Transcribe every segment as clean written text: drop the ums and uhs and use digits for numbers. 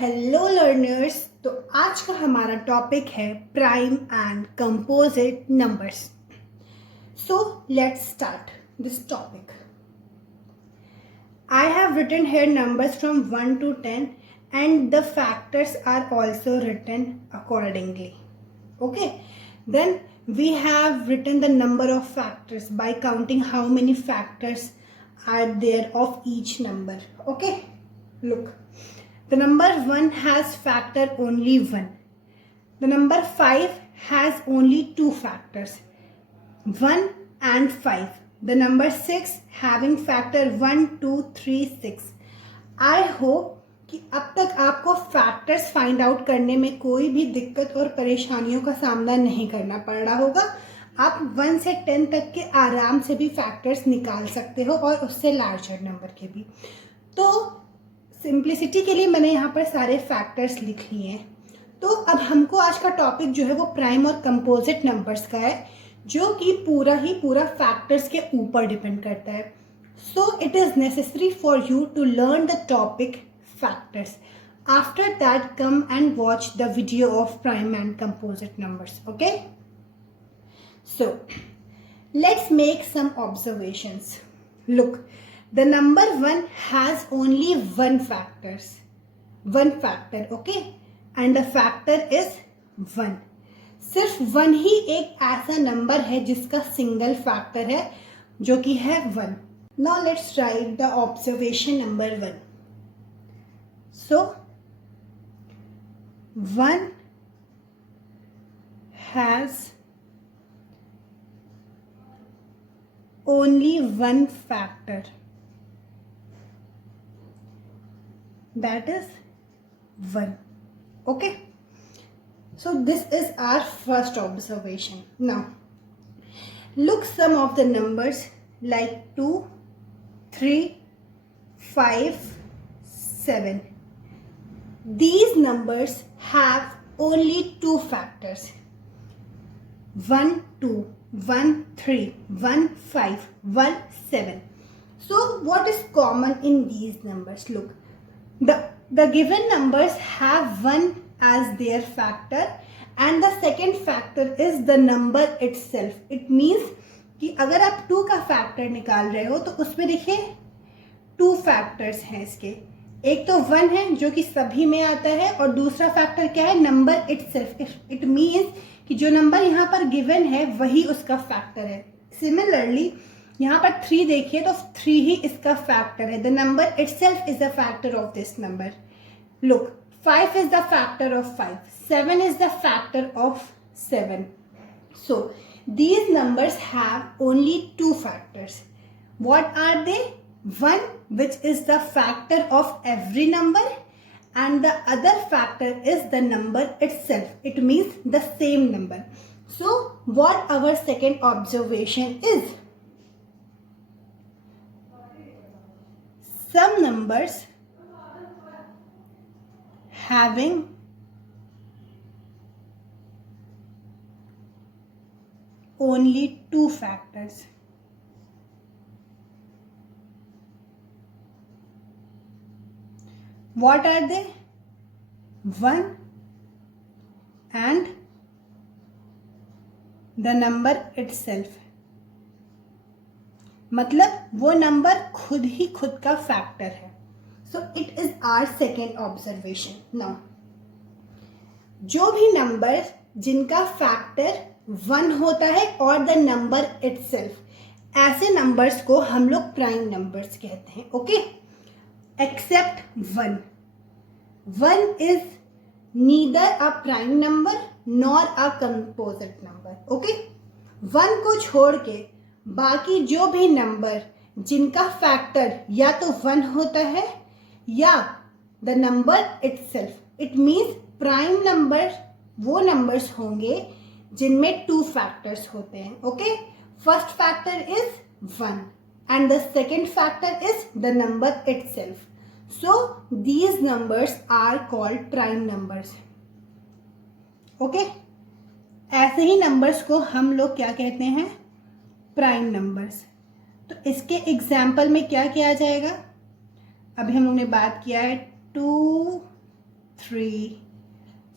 Hello learners. तो आज का हमारा टॉपिक है prime and composite numbers. So let's start this topic. I have written here numbers from 1 to 10 and the factors are also written accordingly. Okay, then we have written the number of factors by counting how many factors are there of each number. Okay, look, the number 1 has factor only 1. The number 5 has only 2 factors, 1 and 5. The number 6 having factor 1, 2, 3, 6. I hope कि अब तक आपको factors find out करने में कोई भी दिक्कत और परेशानियों का सामना नहीं करना पड़ रहा होगा। आप 1 से 10 तक के आराम से भी फैक्टर्स निकाल सकते हो और उससे लार्जर नंबर के भी। तो सिंप्लिसिटी के लिए मैंने यहाँ पर सारे फैक्टर्स लिख लिए हैं। तो अब हमको आज का टॉपिक जो है वो प्राइम और कंपोजिट नंबर्स का है, जो कि पूरा फैक्टर्स के ऊपर डिपेंड करता है। So it is necessary for you to learn the topic factors. After that, come and watch the video of prime and composite numbers. Okay? So, let's make some observations. Look, the number 1 has only one factor. Okay? And the factor is 1. सिर्फ 1 ही एक ऐसा नंबर है जिसका single factor है, जो कि है 1. Now let's write the observation number 1. So 1 has only one factor, that is 1. Okay, so this is our first observation. Now look some of the numbers like 2, 3, 5, 7. These numbers have only 2 factors, 1, 2, 1, 3, 1, 5, 1, 7. So what is common in these numbers? Look, the given numbers have 1 as their factor and the second factor is the number itself. It means कि अगर आप 2 का फैक्टर निकाल रहे हो तो उसमें देखिए 2 फैक्टर्स हैं इसके। एक तो 1 है जो कि सभी में आता है और दूसरा फैक्टर क्या है, नंबर इटसेल्फ. इट मीन्स कि जो नंबर यहाँ पर गिवन है वही उसका फैक्टर है. सिमिलरली यहाँ पर 3 देखिए तो 3 ही इसका फैक्टर है. The number itself is the factor of this number. Look, 5 is the factor of 5. 7 is the factor of 7. So these numbers have only 2 factors. What are they? 1, which is the factor of every number, and the other factor is the number itself. It means the same number. So what our second observation is? Some numbers having only 2 factors. What are they? 1 and the number itself. मतलब वो नंबर खुद ही खुद का फैक्टर है. So it is our second observation. Now, जो भी नंबर जिनका फैक्टर 1 होता है और द नंबर इटसेल्फ, ऐसे नंबर्स को हम लोग प्राइम नंबर्स कहते हैं. Okay, except 1. 1 is neither a prime number nor a composite number. Okay, 1 को छोड़ के बाकी जो भी नंबर जिनका फैक्टर या तो 1 होता है या the number itself, it means prime number वो नंबर्स होंगे जिनमें 2 फैक्टर्स होते हैं. Okay, first factor is 1 and the second factor is the number itself. So these numbers are called prime numbers. Okay, ऐसे ही नंबर्स को हम लोग क्या कहते हैं, प्राइम नंबर्स. तो इसके एग्जाम्पल में क्या किया जाएगा, अभी हम लोग ने बात किया है 2, 3,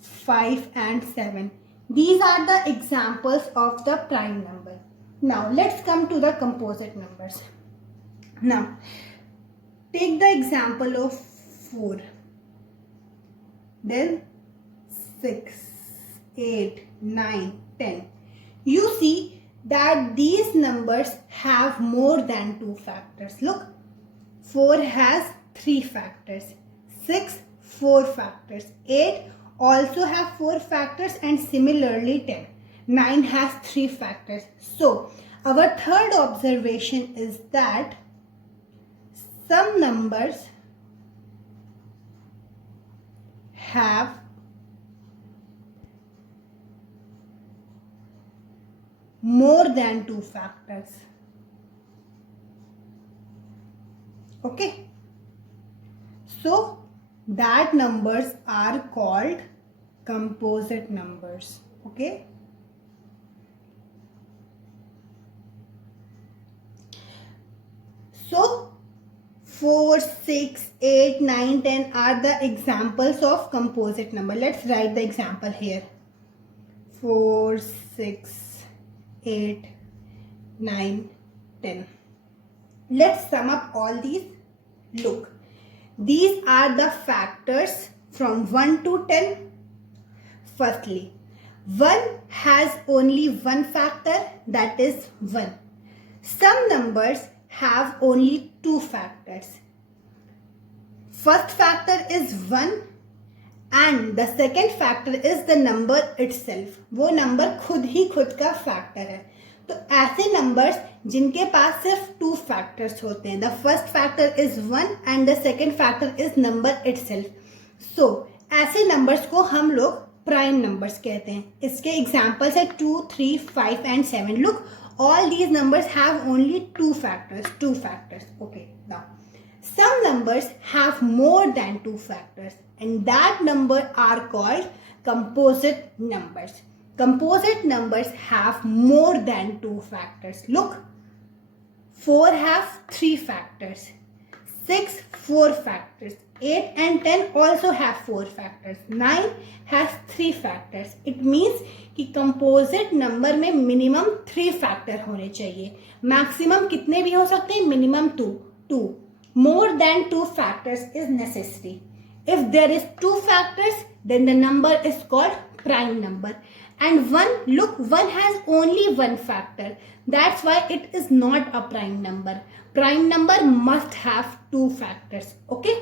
5 and 7. These are the examples of the prime number. Now let's come to the composite numbers. Now take the example of 4, then 6, 8, 9, 10. You see that these numbers have more than 2 factors. Look, 4 has 3 factors, 6 4 factors, 8 also have 4 factors, and similarly 10. 9 has 3 factors. So our third observation is that some numbers have more than 2 factors. Okay, so that numbers are called composite numbers. Okay, so 4, 6, 8, 9, 10 are the examples of composite number. Let's write the example here. 4, 6, 8, 9, 10. Let's sum up all these. Look, these are the factors from 1 to 10. Firstly, 1 has only one factor, that is 1. Some numbers have only 2 factors. First factor is 1 and the second factor is the number itself. वो नंबर खुद ही खुद का फैक्टर है. तो ऐसे नंबर्स जिनके पास सिर्फ 2 factors होते हैं, the first factor is 1 and the second factor is number itself. So ऐसे नंबर्स को हम लोग प्राइम नंबर्स कहते हैं. इसके एग्जांपल्स है 2, 3, 5 एंड 7. Look, all these numbers have only 2 factors. Okay, now some numbers have more than 2 factors and that number are called composite numbers. Composite numbers have more than 2 factors. Look, 4 have 3 factors, 6 4 factors, 8 and 10 also have 4 factors, 9 has 3 factors. It means कि composite number में minimum 3 factor होने चाहिए. Maximum कितने भी हो सकते हैं? Minimum 2. More than 2 factors is necessary. If there is 2 factors, then the number is called prime number. And 1, look, 1 has only 1 factor. That's why it is not a prime number. Prime number must have 2 factors. Okay?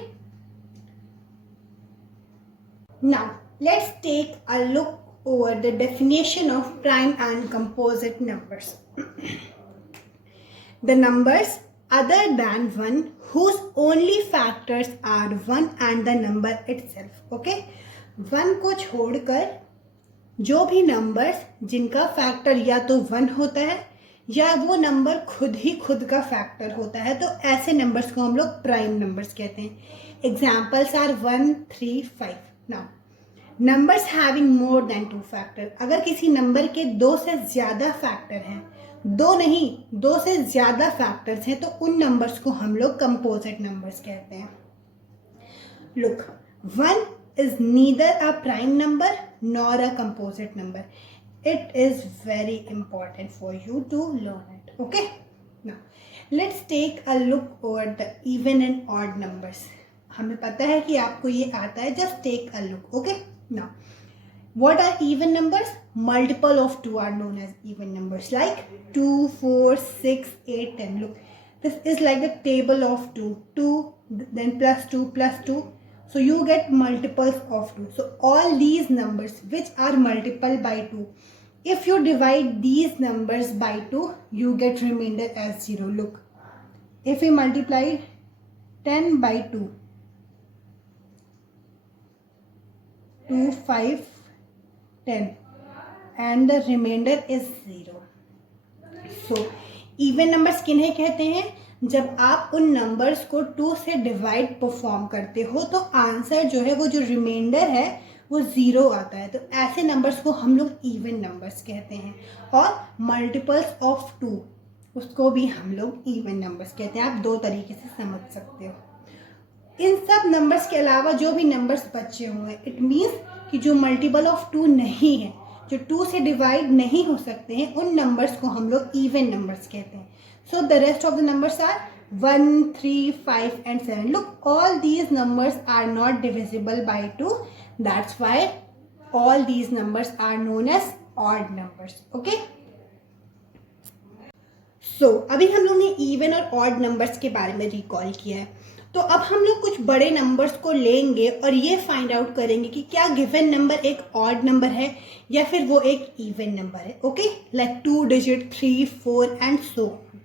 Now, let's take a look over the definition of prime and composite numbers. The numbers other than 1 whose only factors are 1 and the number itself. Okay? 1 को छोड़कर जो भी नंबर्स जिनका फैक्टर या तो 1 होता है या वो नंबर खुद ही खुद का फैक्टर होता है, तो ऐसे नंबर्स को हम लोग प्राइम नंबर्स कहते हैं. Examples are 1, 3, 5. Now numbers having more than 2 factor. अगर किसी नंबर के 2 से ज़्यादा फैक्टर हैं, 2 नहीं 2 से ज़्यादा फैक्टर्स हैं, तो उन नंबर्स को हम लोग कंपोजिट नंबर्स कहते हैं. लुक, 1 is neither a prime number nor a composite number. It is very important for you to learn it. Okay? Now, let's take a look over the even and odd numbers. हमें पता है कि आपको ये आता है. Just take a look. Okay? Now, what are even numbers? Multiple of 2 are known as even numbers, like 2, 4, 6, 8, 10. Look, this is like the table of 2, then plus 2. So you get multiples of 2. So all these numbers which are multiple by 2, if you divide these numbers by 2, you get remainder as 0. Look, if we multiply 10 by 2, 2, 5, 10, and the remainder is 0. So even numbers किन्हें कहते हैं? जब आप उन नंबर्स को 2 से divide perform करते हो तो आंसर जो है वो जो रिमाइंडर है वो 0 आता है. तो ऐसे नंबर्स को हम लोग इवन नंबर्स कहते हैं. और मल्टीपल्स ऑफ 2 उसको भी हम लोग इवन नंबर्स कहते हैं. आप 2 तरीके से समझ सकते हो. इन सब नंबर्स के अलावा जो भी नंबर्स बचे हुए हैं, इट मीन्स कि जो मल्टीपल ऑफ 2 नहीं है, जो 2 से डिवाइड नहीं हो सकते हैं, उन नंबर्स को हम लोग इवन नंबर्स कहते हैं. So the rest of the numbers are 1, 3, 5 and 7. Look, all these numbers are not divisible by 2. That's why all these numbers are known as odd numbers. Okay? So, अभी हम लोग ने इवन और ऑड नंबर्स के बारे में रिकॉल किया है. तो अब हम लोग कुछ बड़े नंबर्स को लेंगे और ये फाइंड आउट करेंगे कि क्या गिवन नंबर एक ऑड नंबर है या फिर वो एक इवन नंबर है. ओके, लाइक 2 digit, 3, 4 and so on.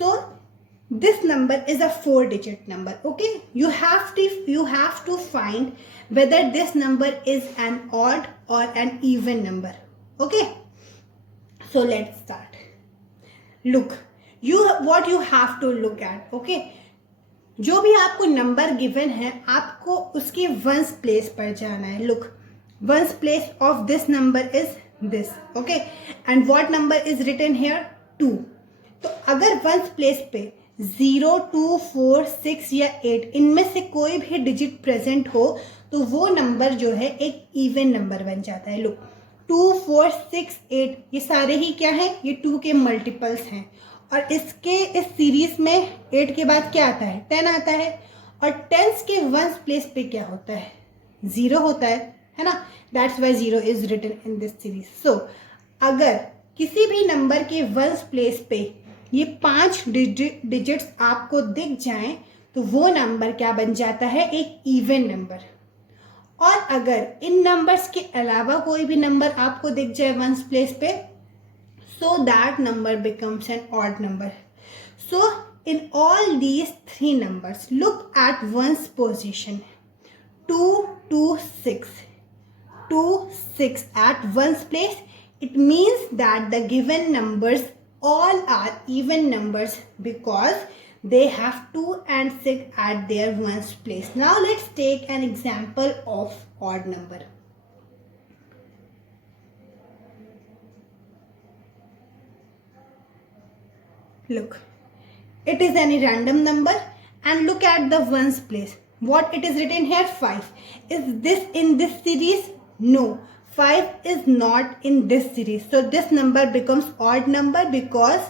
So this number is a 4-digit number. Okay, you have to find whether this number is an odd or an even number. Okay, so let's start. Look, what you have to look at. Okay, जो भी आपको number given है आपको उसके ones place पर जाना है. Look, ones place of this number is this. Okay, and what number is written here? 2. तो अगर वंस प्लेस पे 0, 2, 4, 6 या 8 इनमें से कोई भी डिजिट प्रेजेंट हो तो वो नंबर जो है एक इवन नंबर बन जाता है. लुक, 2, 4, 6, 8 ये सारे ही क्या हैं? ये 2 के मल्टीपल्स हैं. और इसके इस सीरीज में 8 के बाद क्या आता है? 10 आता है. और 10s के वंस प्लेस पे क्या होता है? 0 होता है ना. That's why 0 is written in this series. So अगर किसी भी नंबर के वंस प्लेस पे ये 5 डिजिट्स आपको दिख जाएं तो वो नंबर क्या बन जाता है? एक इवन नंबर. और अगर इन नंबर्स के अलावा कोई भी नंबर आपको दिख जाए वंस प्लेस पे, so that number becomes an odd number. So in all these 3 numbers, look at one's position. 2, 2, 6. 2, 6 at one's place. It means that the given numbers all are even numbers because they have 2 and 6 at their one's place. Now let's take an example of odd number. Look, it is any random number and look at the ones place. What it is written here? 5. Is this in this series? No, 5 is not in this series. So this number becomes odd number because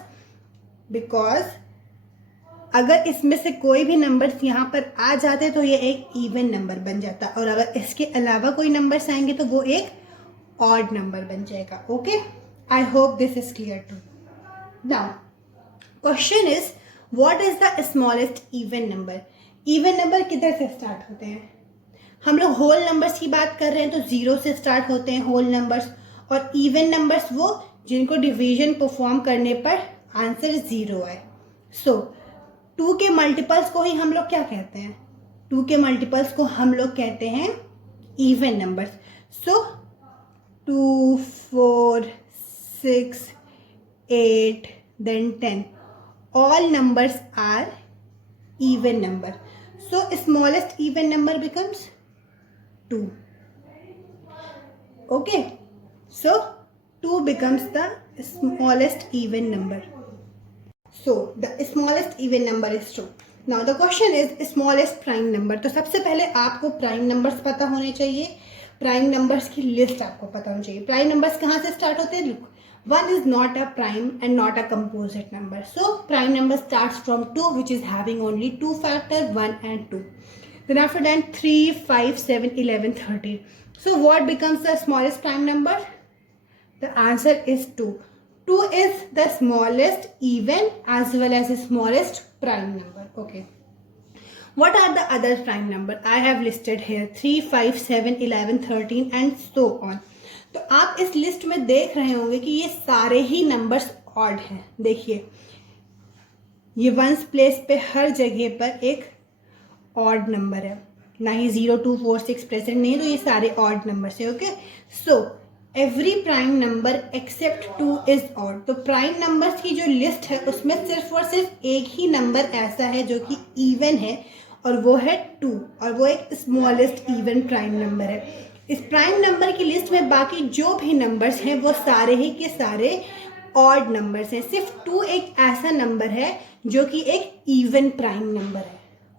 अगर इसमें से कोई भी नंबर्स यहाँ पर आ जाते तो ये एक इवन नंबर बन जाता, और अगर इसके अलावा कोई नंबर्स आएंगे तो वो एक ऑड नंबर बन जाएगा. Okay, I hope this is clear too. Now question is what is the smallest even number. Even number किधर से स्टार्ट होते हैं? हम लोग होल नंबर्स की बात कर रहे हैं तो 0 से स्टार्ट होते हैं होल नंबर्स, और इवन नंबर्स वो जिनको डिवीजन परफॉर्म करने पर आंसर 0 आए. सो 2 के मल्टीपल्स को ही हम लोग क्या कहते हैं? 2 के मल्टीपल्स को हम लोग कहते हैं इवन नंबर्स. सो 2, 4, 6, 8 then 10. All numbers are even number. So smallest even number becomes 2. Okay, so 2 becomes the smallest even number. So the smallest even number is 2. Now the question is smallest prime number. तो सबसे पहले आपको prime numbers पता होने चाहिए. Prime numbers की लिस्ट आपको पता होनी चाहिए. प्राइम नंबर्स कहाँ से स्टार्ट होते हैं? लुक, 1 is not a prime and not a composite number. So prime number starts from 2, which is having only 2 factor, 1 and 2. Then after that 3, 5, 7, 11, 13. So what becomes the smallest prime number? The answer is 2. 2 is the smallest even as well as the smallest prime number. Okay. What are the other prime number? I have listed here 3, 5, 7, 11, 13 and so on. तो आप इस लिस्ट में देख रहे होंगे कि ये सारे ही नंबर्स ऑड हैं. देखिए, ये वंस प्लेस पे हर जगह पर एक ऑड नंबर है, ना ही 0, 2, 4, 6 प्रेजेंट नहीं है, तो ये सारे ऑड नंबर्स है. Okay, so every prime number except 2 is odd. तो प्राइम नंबर्स की जो लिस्ट है उसमें सिर्फ और सिर्फ एक ही नंबर ऐसा है जो कि इवन है, और वो है 2, और वो एक स्मॉलेस्ट इवन प्राइम नंबर है. इस प्राइम नंबर की लिस्ट में बाकी जो भी नंबर्स हैं वो सारे ही के सारे ऑड नंबर्स हैं. सिर्फ 2 एक ऐसा नंबर है जो कि एक इवन प्राइम नंबर है.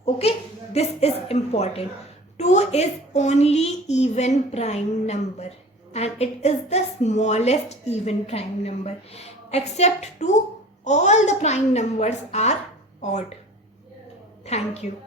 Okay, this is important. 2 is only even prime number and it is the smallest even prime number. Except 2, all the prime numbers are odd. Thank you.